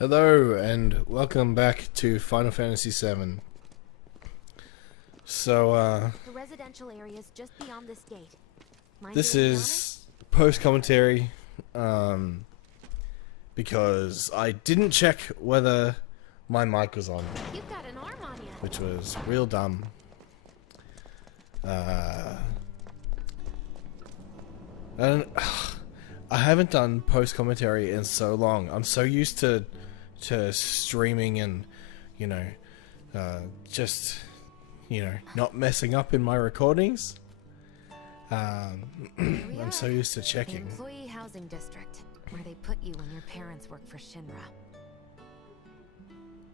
Hello and welcome back to Final Fantasy VII. So, The residential area is just beyond this gate. Mind this you, is post-commentary, because I didn't check whether my mic was on, you've got an arm on you. which was real dumb. I haven't done post-commentary in so long. I'm so used to streaming and, you know, just, you know, not messing up in my recordings. I'm so used to The checking. employee housing district, where they put you when your parents work for Shinra.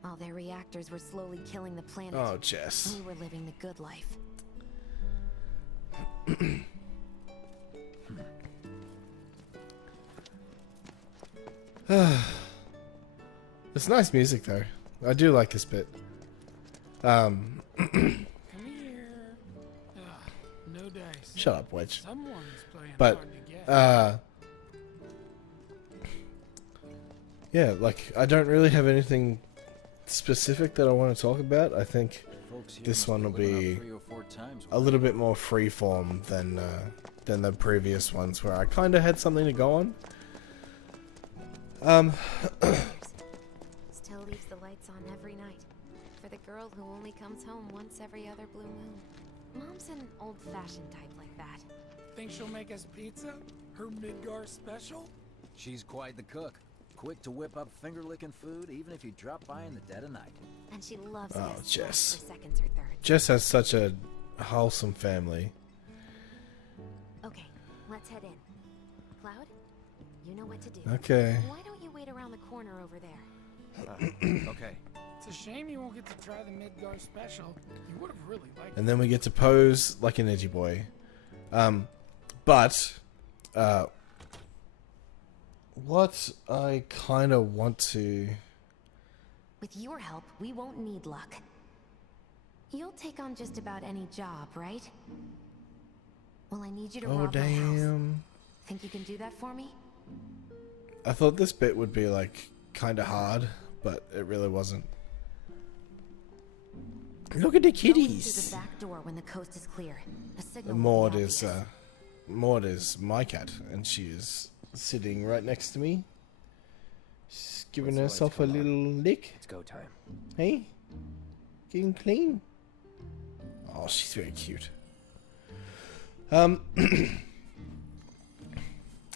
While their reactors were slowly killing the planet, Oh, Jess. we were living the good life. It's nice music though. I do like this bit. Come here. No dice. Shut up, Wedge. Someone's playing But, hard to get. yeah, like, I don't really have anything specific that I want to talk about. I think this one will be a little bit more freeform than the previous ones, where I kind of had something to go on. Still leaves the lights on every night. For the girl who only comes home once every other blue moon. Mom's an old-fashioned type like that. Think she'll make us pizza? Her Midgar special? She's quite the cook. Quick to whip up finger-licking food, even if you drop by in the dead of night. And she loves Oh, guests Jess. for seconds or thirds. Jess has such a wholesome family. Okay, let's head in. Cloud, you know what to do. Okay. Why don't you wait around the corner over there? Okay. It's a shame you won't get to try the Midgar special. You would have really liked And then we get to pose like an edgy boy. But what I kind of want to... With your help, we won't need luck. You'll take on just about any job, right? Well, I need you to Oh, rob my house. damn. Think you can do that for me? I thought this bit would be, like, kind of hard, but it really wasn't. Look at the Go in through kitties! the back door when the coast is clear. A signal Maud will be is, obvious. Maud is my cat, and she is sitting right next to me. She's giving Once the lights herself a come on, little lick. It's go time. Hey? Getting clean? Oh, she's very cute.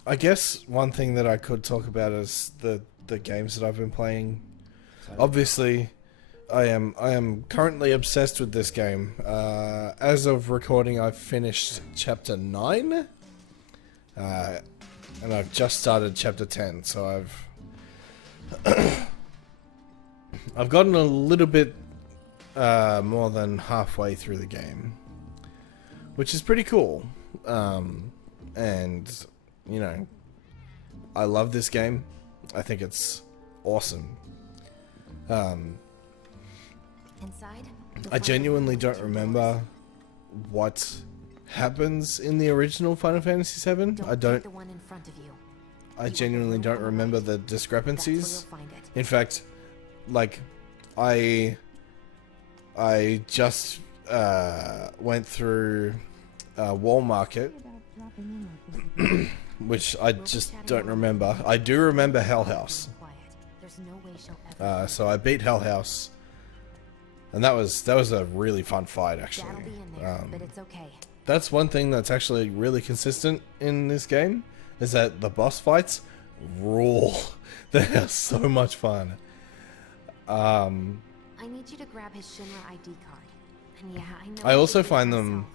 I guess one thing that I could talk about is the games that I've been playing. Obviously, I am currently obsessed with this game. As of recording, I've finished chapter 9. And I've just started chapter 10, so I've gotten a little bit more than halfway through the game, which is pretty cool. And you know, I love this game. I think it's awesome. Inside, you'll I find genuinely a don't two remember doors. what happens in the original Final Fantasy VII. I take don't. the one in front of you. I genuinely don't remember the That's where discrepancies. you'll find it. In fact, like, I just went through Wall Market, which I just don't remember. I do remember Hell House. There's no way she'll ever So I beat Hell House, and that was a really fun fight, actually. That'll be in there, but it's okay. That's one thing that's actually really consistent in this game, is that the boss fights rule. They are so much fun. I need you to grab his Shinra ID card. And yeah, I know I also should do it find them myself,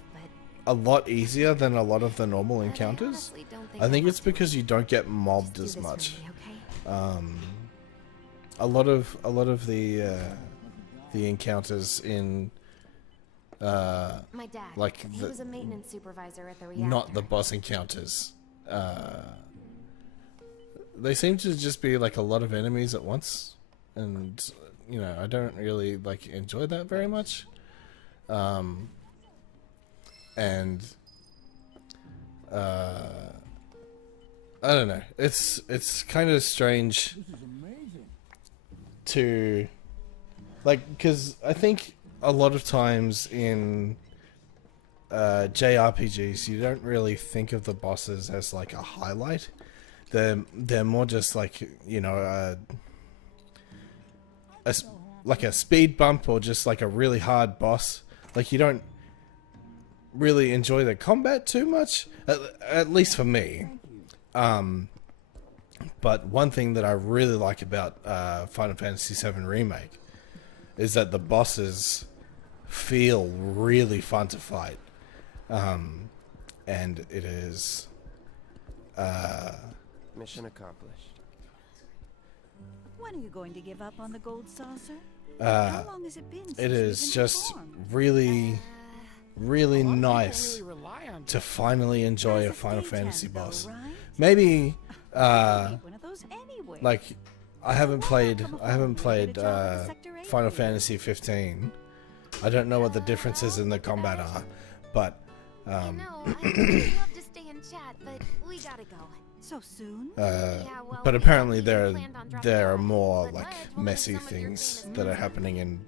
but a lot easier than a lot of the normal I encounters. honestly don't I think have it's to. because you don't get Just mobbed do as this for much. me, okay? A lot of the encounters in My dad. like he the- was a maintenance supervisor at the reactor. not the boss encounters. They seem to just be like a lot of enemies at once, and you know, I don't really like enjoy that very much. And I don't know. It's kind of strange to, like, because I think a lot of times in JRPGs you don't really think of the bosses as like a highlight. They're more just like, you know, like a speed bump or just like a really hard boss. Like, you don't really enjoy the combat too much, at least for me. But one thing that I really like about Final Fantasy VII Remake is that the bosses feel really fun to fight. And it is... Mission accomplished. When are you going to give up on the gold saucer? Uh, How long has it been since it is we've just informed? really A lot of people nice really rely on to finally enjoy That's a a Final stage Fantasy hand, though, boss. right? Maybe, You need one of those anyway. like, I haven't played Sector 8 Final here. Fantasy 15. I don't know what the differences in the combat are, but You know, I'd really love to stay and chat, but we gotta go. So soon? Yeah, well, but we apparently hadn't even planned on dropping there are by. more But like Ledge will messy get some of your things famous that are music. happening in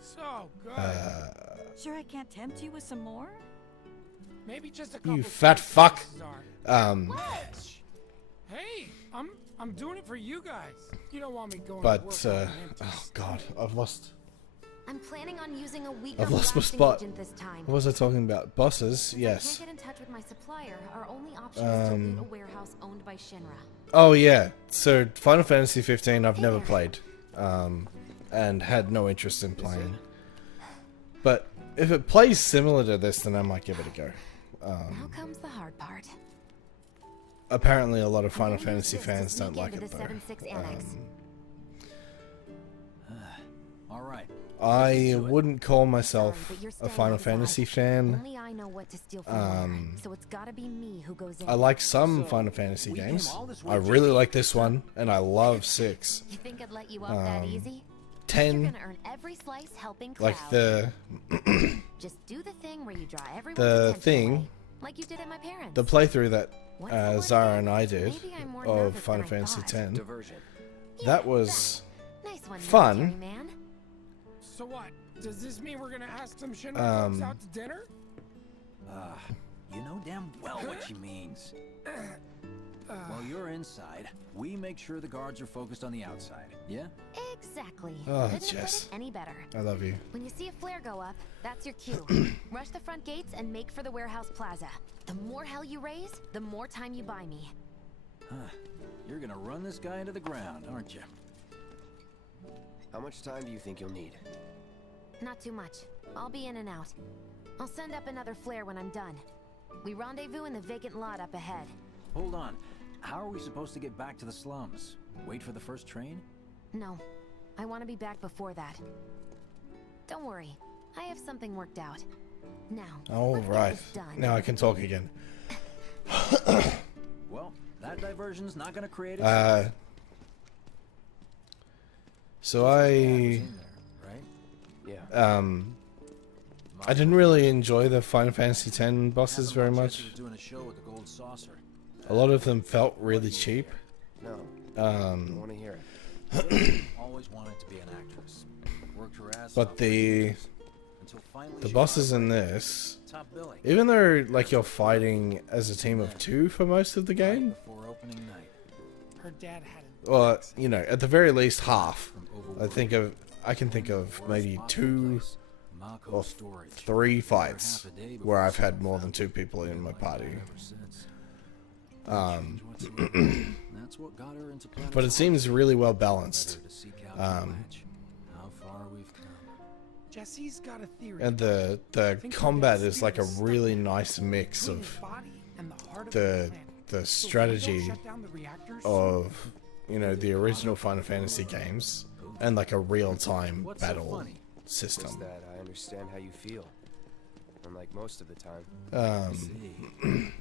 So good. Sure I can't tempt you with some more? Maybe just a couple. you fat slices fuck. are. Um, Hey, I'm doing it for you guys. You don't want me going. but to work on an empty oh god, I've lost I'm planning on using a weaker I've lost my blasting spot. agent this time. What was I talking about? Bosses, If yes. I can't get in touch with my supplier, our only option is to loot a warehouse owned by Shinra. Oh yeah. So Final Fantasy 15 I've never played, and had no interest in playing. But if it plays similar to this, then I might give it a go. Now comes the hard part. Apparently, a lot of Final I'm gonna use Fantasy this to fans don't sneak like into it the though. 7-6 annex. All right. I wouldn't call Sorry, myself but you're a staying Final inside. Fantasy fan. Only I know what to steal from where, so it's gotta be me who goes in. I like some So, Final Fantasy we came games. all this way I just really to like get this one, and I love 6. You think I'd let you up that easy? You're 10, gonna earn every slice helping like Cloud. the Just do the thing where you draw everyone's The attention thing- away, like you did at my parents. the playthrough that What's the word Zara again? and I did Maybe I'm more of nervous than Final I Fantasy thought. 10. Diversion. That was Nice one, fun. military man. So what? Does this mean we're gonna ask some Shinra folks out to dinner? You know damn well what she means. While you're inside, we make sure the guards are focused on the outside. Yeah? Exactly. Oh, Couldn't have put Jess. it any better. I love you. When you see a flare go up, that's your cue. Rush the front gates and make for the warehouse plaza. The more hell you raise, the more time you buy me. You're gonna run this guy into the ground, aren't you? How much time do you think you'll need? Not too much. I'll be in and out. I'll send up another flare when I'm done. We rendezvous in the vacant lot up ahead. Hold on. How are we supposed to get back to the slums? Wait for the first train? No, I want to be back before that. Don't worry, I have something worked out. Now, All let's get right. this done. Now I can talk again. Well, that diversion's not gonna create a So I right? Yeah. I didn't really enjoy the Final Fantasy X bosses Hasn't very much much. yet to doing a show with the gold saucer. A lot of them felt really cheap. No. Don't want to hear it. Always wanted to be an actress. Worked her ass But off the until finally the she bosses got in a this, top billing even though like you're fighting as a team of 2 for most of the game, before opening night. Her dad had an well, you know, at the very least half. From I can think of maybe Worst 2 place, Mako or storage. 3 fights Half a day where before I've had someone more than found 2 it. people in my Like party. that ever since. No change whatsoever. That's what got her into But it planetary. seems really well Led balanced. her to seek out the ledge. How far we've come. Jesse's got a theory. And the Think her combat dad's is like a spirit stuck really there nice mix between of his body and the heart of the planet. the So if we don't strategy shut down the reactors, of, you know, the original Final Fantasy games and like a real-time What's so battle funny? Just system. that I understand how you feel. Unlike most of the time. See.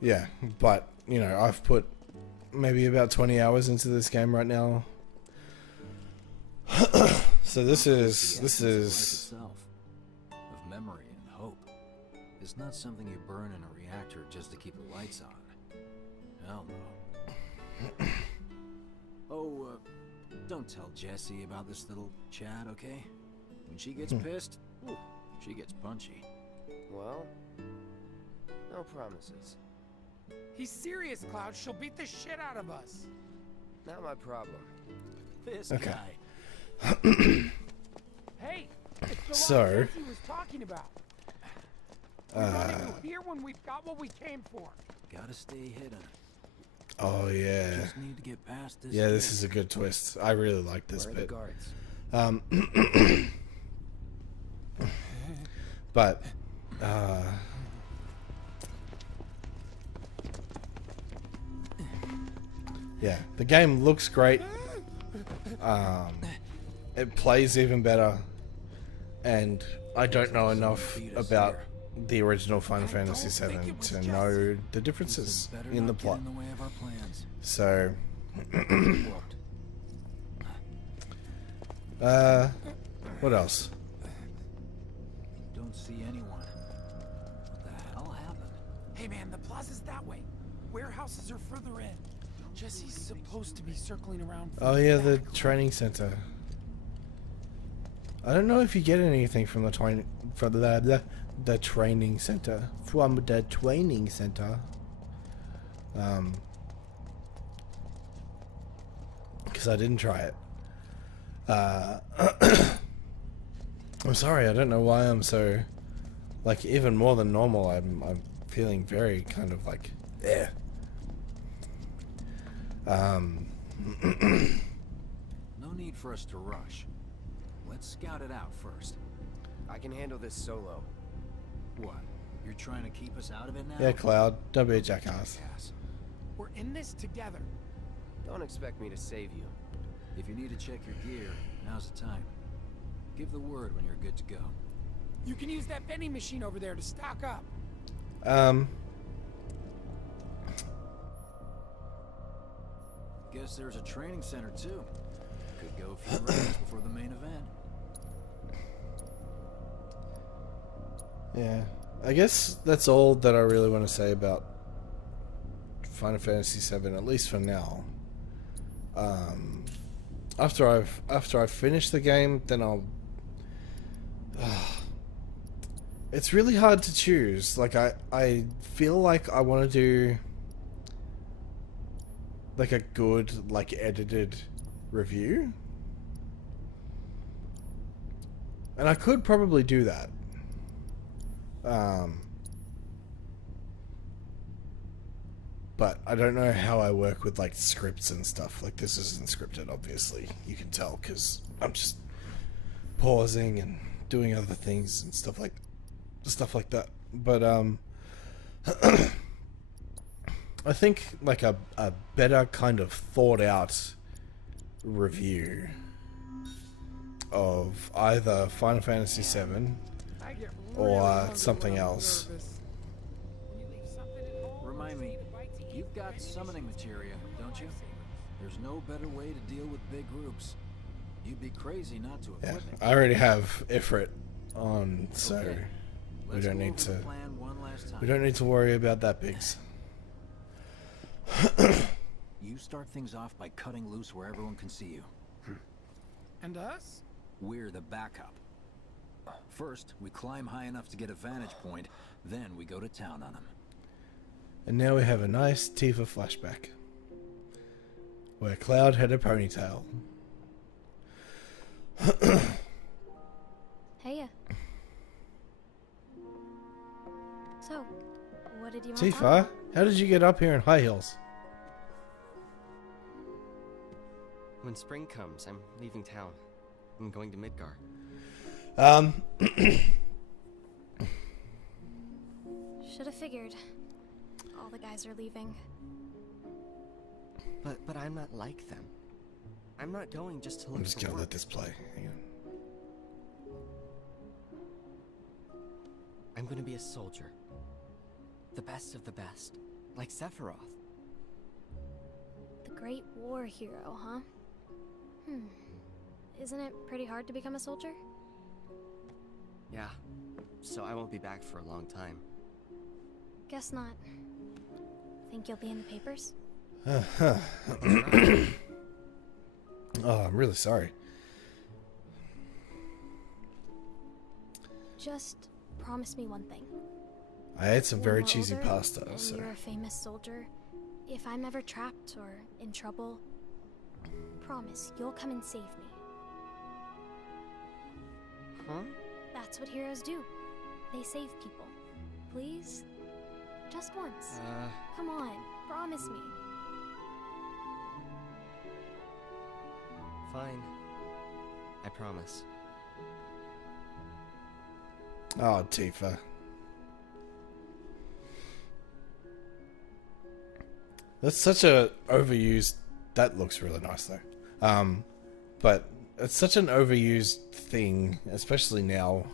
Yeah, but you know, I've put maybe about 20 hours into this game right now. So this is Life itself, of memory and hope. It's not something you burn in a reactor just to keep the lights on. Hell no. tell Jessie about this little chat, okay? When she gets pissed, ooh, she gets punchy. Well, no promises. He's serious, Cloud. She'll beat the shit out of us. Not my problem. This Okay. Hey, it's the So- lot Jesse was talking about. We're running through here when we've got what we came for. Gotta stay hidden. Oh yeah. Just need to get past this. Yeah, this gate. is a good twist. I really like this Where are the bit. guards? But yeah, the game looks great. It plays even better, and I don't know enough about the original Final Fantasy VII to know the differences Better in the not get plot. in the way of our plans. So, what else? Don't see anyone. What the hell happened? Hey, man, the plaza's that way. Warehouses are further in. Jesse's supposed to be circling around. Oh yeah, the training center. I don't know if you get anything from the training center. From the training center. Because I didn't try it. I'm sorry, I don't know why I'm so, like, even more than normal. I'm feeling very kind of like, yeah. No need for us to rush. Let's scout it out first. I can handle this solo. What? You're trying to keep us out of it now? Yeah, Cloud, don't be a jackass. Yes. We're in this together. Don't expect me to save you. If you need to check your gear, now's the time. Give the word when you're good to go. You can use that vending machine over there to stock up. Guess there's a training center too. Could go a few rounds before the main event. Yeah, I guess that's all that I really want to say about Final Fantasy VII, at least for now. After I've finished the game, then I'll. It's really hard to choose. Like I feel like I want to do like a good, like, edited review, and I could probably do that. But I don't know how I work with, like, scripts and stuff. Like, this isn't scripted, obviously. You can tell because I'm just pausing and doing other things and stuff like that. But I think, like, a better kind of thought out review of either Final Fantasy VII I get or really something nervous. else. When you leave something at home, Remind me, it's a bite to eat. you've got summoning materia, don't you? There's no better way to deal with big groups. You'd be crazy not to Yeah, equip it. I already have Ifrit on, so Okay. we Let's don't go need over the to. plan one last time. We don't need to worry about that, Biggs. You start things off by cutting loose where everyone can see you. And us? We're the backup. First, we climb high enough to get a vantage point, then we go to town on them. And now we have a nice Tifa flashback, where Cloud had a ponytail. Heya. So, what did you want? Tifa, how did you get up here in high heels? When spring comes, I'm leaving town. I'm going to Midgar. Should have figured. All the guys are leaving. But I'm not like them. I'm not going just to look I'm just for gonna work. let this play. Hang on. I'm gonna be a soldier. The best of the best. Like Sephiroth. The Great War hero, huh? Isn't it pretty hard to become a soldier? Yeah. So I won't be back for a long time. Guess not. Think you'll be in the papers? I'll try. Oh, I'm really sorry. Just promise me one thing. I ate some When very we're cheesy older pasta, and so... you're a famous soldier, if I'm ever trapped or in trouble, promise you'll come and save me. Huh? That's what heroes do. They save people. Please? Just once. Come on, promise me. Fine. I promise. Oh, Tifa. That's such a overused... That looks really nice, though. But it's such an overused thing, especially now.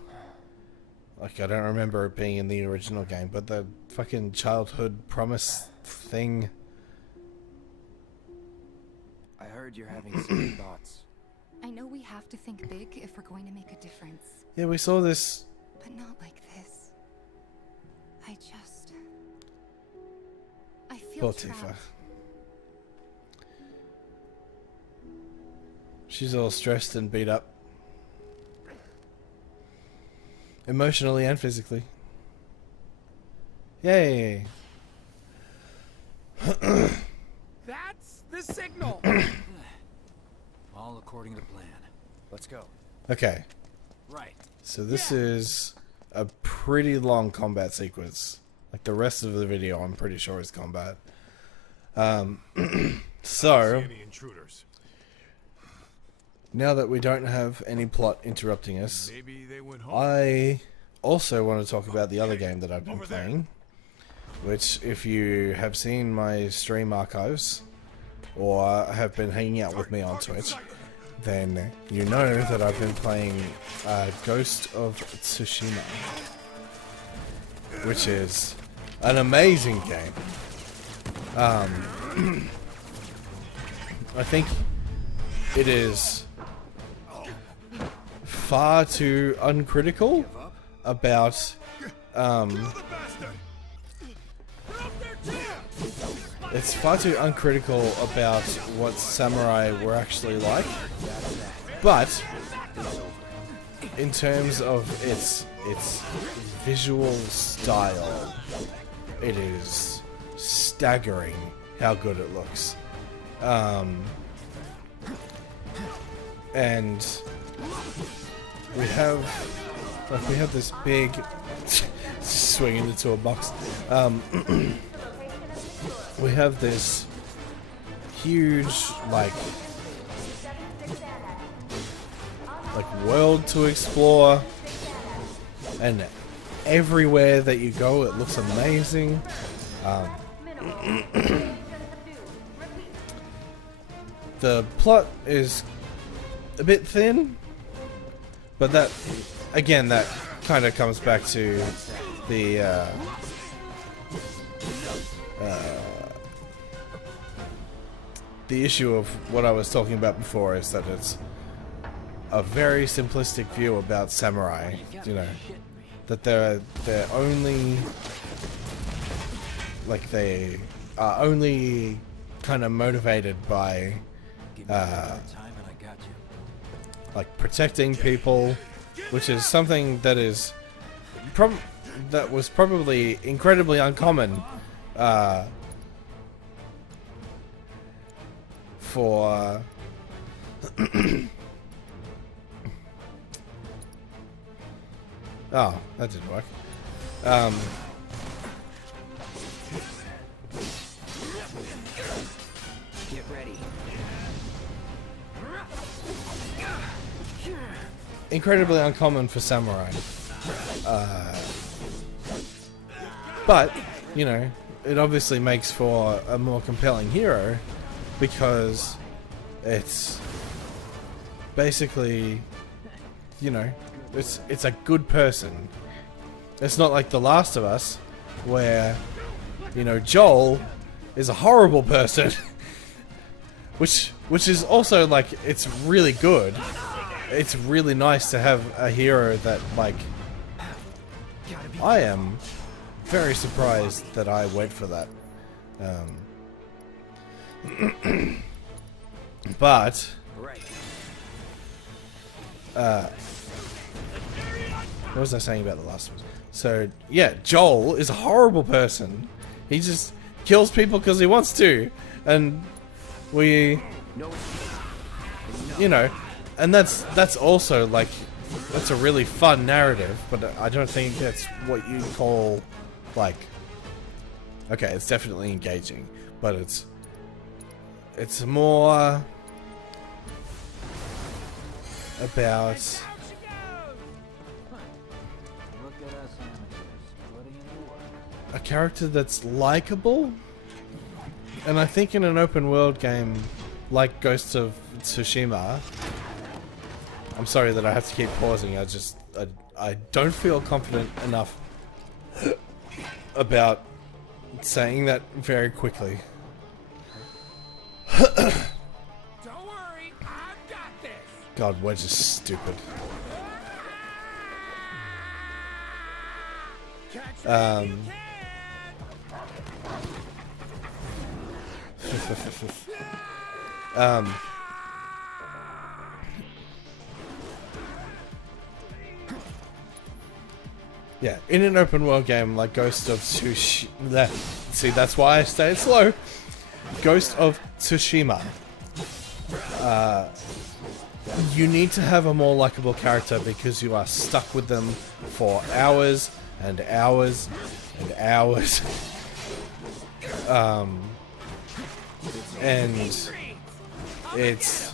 Like, I don't remember it being in the original game, but the fucking childhood promise thing. I heard you're having second thoughts. I know we have to think big if we're going to make a difference, Yeah, we saw this... but not like this. I feel Poor trapped. Tifa. She's all stressed and beat up. Emotionally and physically. Yay! That's the signal. All according to plan. Let's go. Okay, Right. so this is a pretty long combat sequence. Like the rest of the video, I'm pretty sure is combat. So, Any intruders? now that we don't have any plot interrupting us, Maybe they went home. I also want to talk about the other game that I've been Over there. playing, which, if you have seen my stream archives or have been hanging out with me on Twitch, then you know that I've been playing Ghost of Tsushima, which is an amazing game. I think it is far too uncritical about it's far too uncritical about what samurai were actually like, but in terms of its visual style, it is staggering how good it looks. And we have this big swinging into a box. We have this huge like world to explore, and everywhere that you go it looks amazing. The plot is a bit thin, but that again, that kind of comes back to the issue of what I was talking about before, is that it's a very simplistic view about samurai. You know, that they're only like they are only kind of motivated by like protecting people, which is something that is that was probably incredibly uncommon for oh, that didn't work. Get ready. Incredibly uncommon for samurai. But, you know, it obviously makes for a more compelling hero, because it's basically, you know, it's a good person. It's not like The Last of Us, where, you know, Joel is a horrible person. which is also, like, it's really good. It's really nice to have a hero that, like, I am very surprised that I went for that. Right. what was I saying about the last one? So yeah, Joel is a horrible person. He just kills people because he wants to, and we, you know, and that's also like, that's a really fun narrative, but I don't think that's what you call like. Okay, it's definitely engaging, but it's more about a character that's likable, and I think in an open world game like Ghost of Tsushima, I'm sorry that I have to keep pausing, I don't feel confident enough about saying that very quickly. Don't worry, I've got this. God, Wedge is stupid. Yeah, in an open world game like Ghost of Tsushima, see, that's why I stayed slow. Ghost of Tsushima. You need to have a more likable character because you are stuck with them for hours and hours and hours. And it's...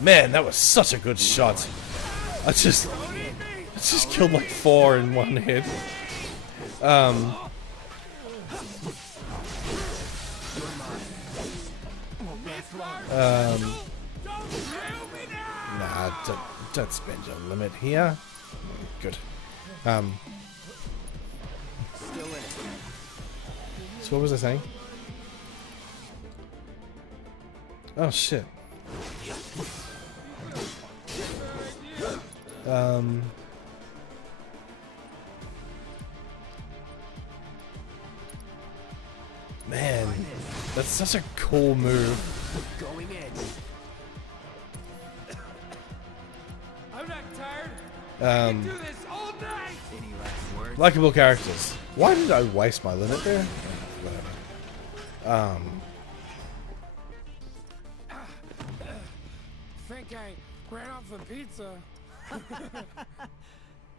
Man, that was such a good shot. I just killed like 4 in one hit. Nah, don't spend your limit here. Good. So what was I saying? Oh shit. Man, that's such a cool move. Going in. I'm not tired. I can do this all night. Any last words? Likeable characters. Why did I waste my limit there? Think I ran off the pizza.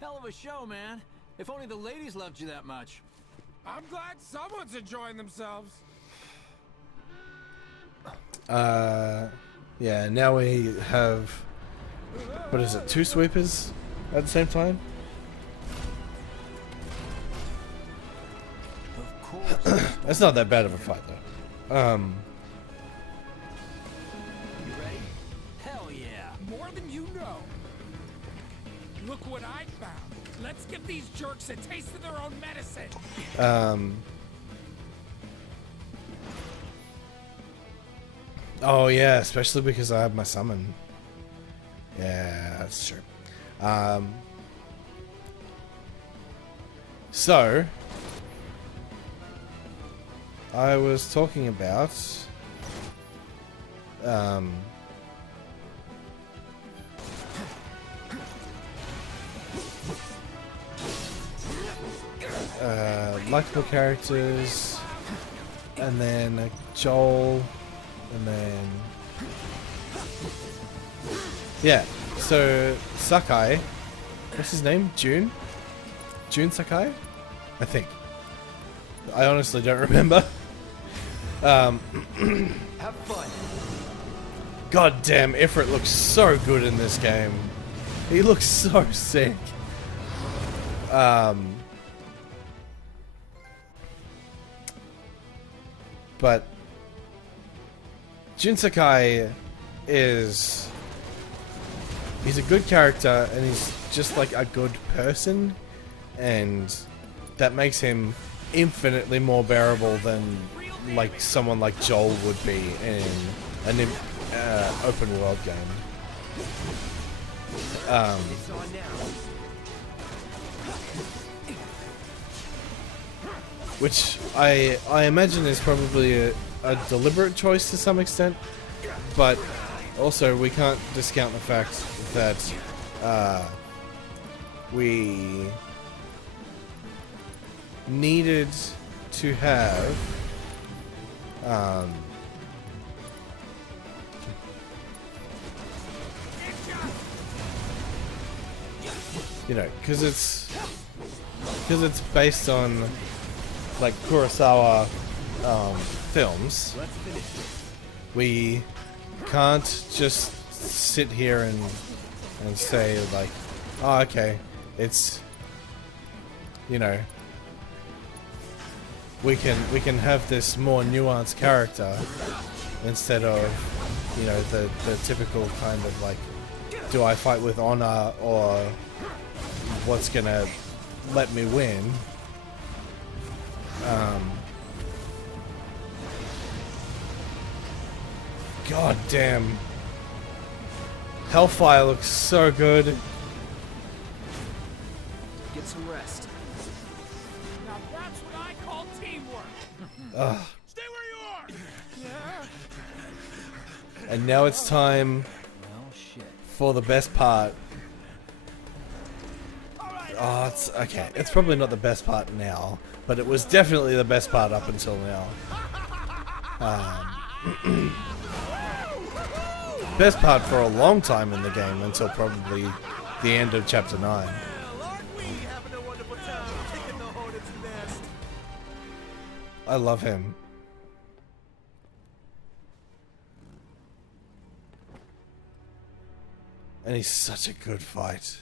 Hell of a show, man. If only the ladies loved you that much. I'm glad someone's enjoying themselves. Yeah, now we have, what is it, 2 sweepers at the same time? Of course. That's not that bad of a fight though. You ready? Hell yeah. More than you know. Look what I found. Let's give these jerks a taste of their own medicine. Oh yeah, especially because I have my summon. Yeah, that's true. So I was talking about likable characters, and then Joel, and then yeah. So Sakai, what's his name? Jun Sakai, I think. I honestly don't remember. Have fun. God damn, Ifrit looks so good in this game. He looks so sick. But Jun Sakai he's a good character, and he's just like a good person, and that makes him infinitely more bearable than like someone like Joel would be in an open world game. Which I imagine is probably a deliberate choice to some extent, but Also, we can't discount the fact that we needed to have you know, because it's based on like Kurosawa films. We can't just sit here and say like, oh, okay, it's, you know, we can have this more nuanced character instead of, you know, the typical kind of like, do I fight with honor or what's gonna let me win? God damn. Hellfire looks so good. Get some rest. Now that's what I call teamwork. Stay where you are. Yeah. And now it's time for the best part. Oh, it's okay. It's probably not the best part now, but it was definitely the best part up until now. Best part for a long time in the game until probably the end of chapter 9. I love him. And he's such a good fight.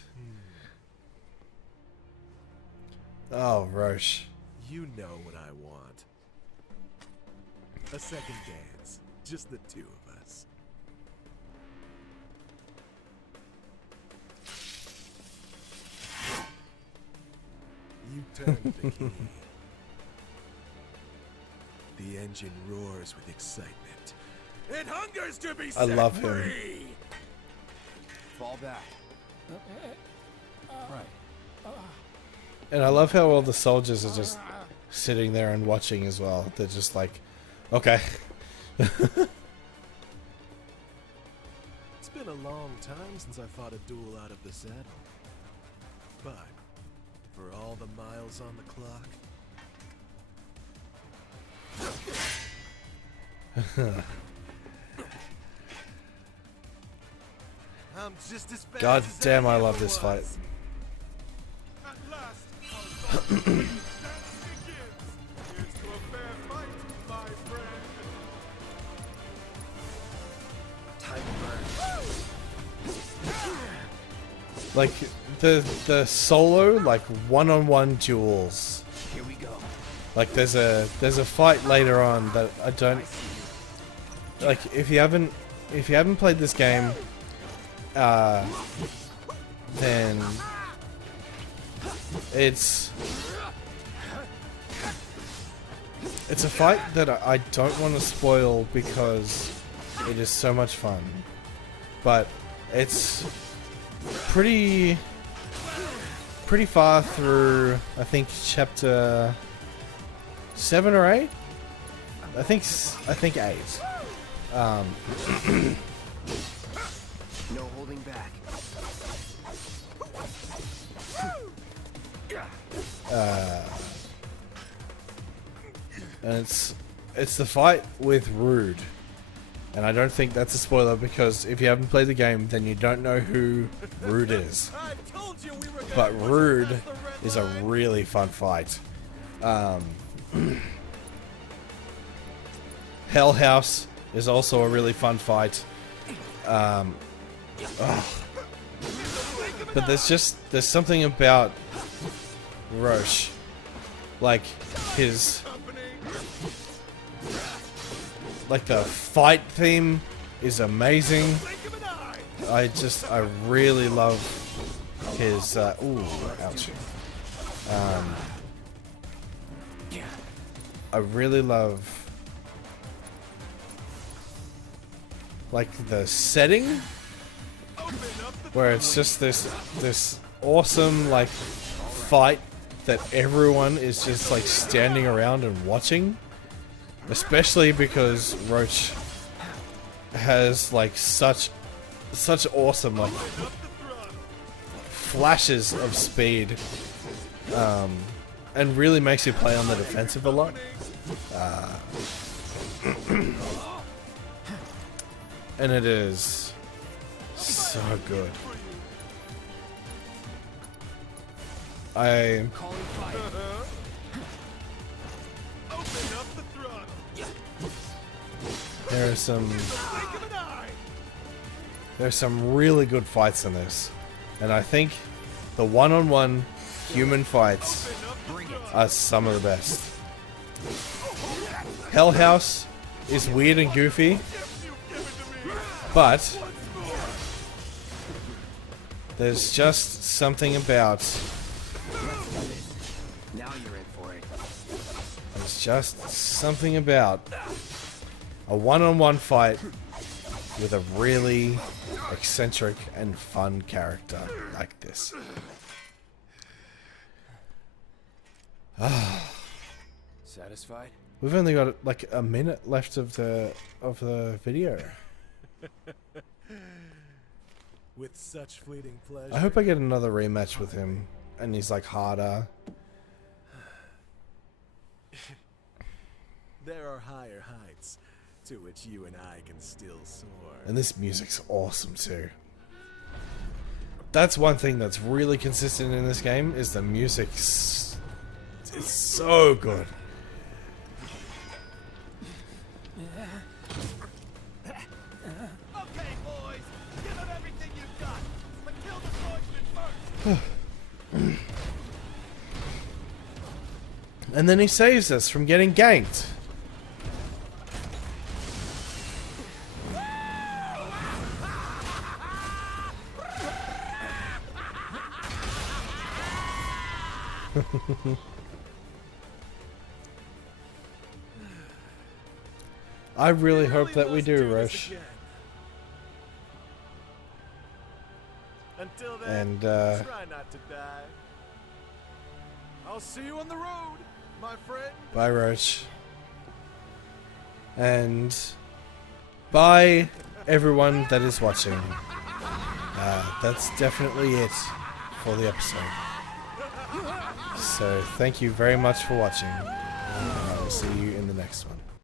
Oh, Roche. You know what I want. A second dance. Just the two of us. You turned the key. The engine roars with excitement. It hungers to be set I love him. free. Fall back. Right. And I love how all the soldiers are just sitting there and watching as well. They're just like, okay. It's been a long time since I fought a duel out of the saddle. But for all the miles on the clock, I'm just as fast God as damn, I ever love this fight. was. At last, our dance begins. Here's to a fair fight, my friend. Time to burn. Like the solo like one-on-one duels. Here we go. Like there's a fight later on that I don't like. If you haven't played this game, then it's a fight that I don't want to spoil because it is so much fun. But it's pretty far through, I think, chapter 7 or 8. I think 8. No holding back. And it's the fight with Rude. And I don't think that's a spoiler because if you haven't played the game, then you don't know who Rude is. But Rude is a really fun fight. Hell House is also a really fun fight. But there's something about Roche, like the fight theme is amazing. I really love his ooh, ouch. I really love like the setting where it's just this awesome like fight that everyone is just like standing around and watching, especially because Roche has like such awesome like flashes of speed, and really makes you play on the defensive a lot. And it is so good. There's some really good fights in this, and I think the one-on-one human fights are some of the best. Hell House is weird and goofy, but there's just something about. Now you're in for it. There's just something about a one-on-one fight with a really eccentric and fun character like this. Satisfied? We've only got like a minute left of the video. With such fleeting pleasure. I hope I get another rematch with him and he's like harder. There are higher heights to which you and I can still soar. And this music's awesome too. That's one thing that's really consistent in this game, is the music's it's so good. Okay, boys, give them everything you've got, but kill the swordsman first. And then he saves us from getting ganked. I really hope that we do, Roche. Until then, And try not to die. I'll see you on the road, my friend. bye, Roche. And bye, everyone that is watching. That's definitely it for the episode. So thank you very much for watching. And I will see you in the next one.